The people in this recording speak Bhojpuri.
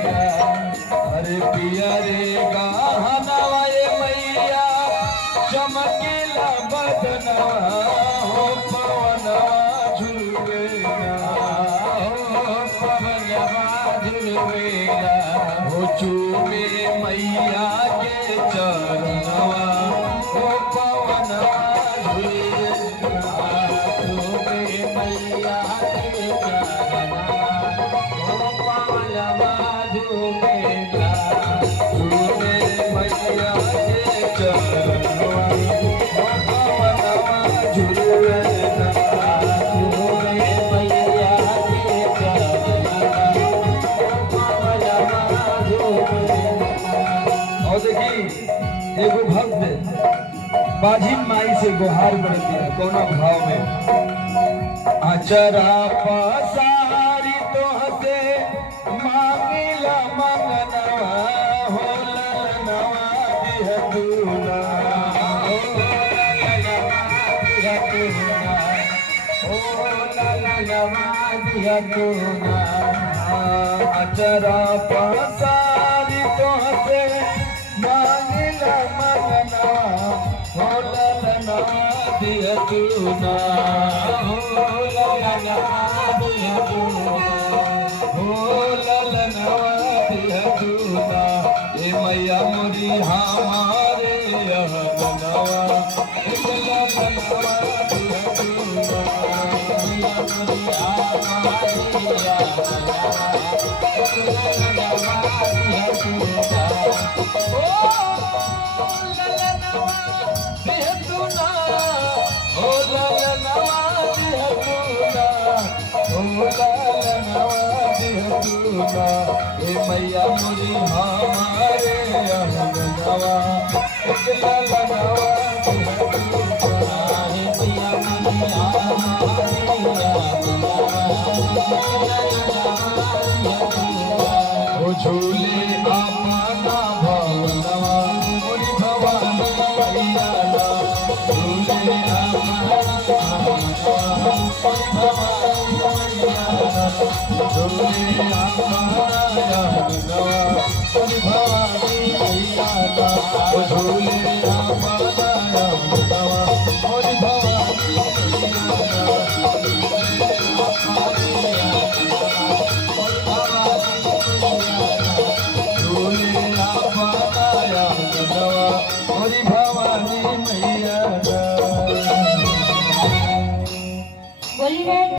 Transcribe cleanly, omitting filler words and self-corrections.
अरे पिया रे गहनवा ये मैया चमकेला बदनवा हो पवनवा झुलवेला हो पवनवा झुलवेला हो चूमे मैया के चरणवा हो पवनवा झुलवेला चूमे मैया के चरणवा हो पवनवा झुलवेला चूमे मैया के चरणवा हो पवनवा झुलवेला चूमे मैया के चरणवा हो पवनवा झुलवेला। और देखी एगो भक्त बाजिन माई से गुहार करती है कोना भाव में अचरा पसारी तो हसे मांगिला मंगनवा हो ललनवा दिहतुना हो ललनवा दिहतुना हो ललनवा दिहतुना अचरा पसारी तो हसे मांगिला मंगनवा हो ललनवा दिहतुना हो ललनवा दिहतुना हो ललनवा दिहतुना ए मैया मोरी हमारे अहनवा ललनवा दिहतुना मैया मोरी हमारे अहनवा ललनवा दिहतुना ओ ललनवा दिहतुना ओ ललनवा दिहतुना ए मैया मोरी हमारे अहनवा ललनवा दिहतुना हे मैया मोरी हमारे अहनवा ओ झूले आपना भवनवा मोरी भवानी मैया झूले आपना झूले आपना भवानी मैया झूले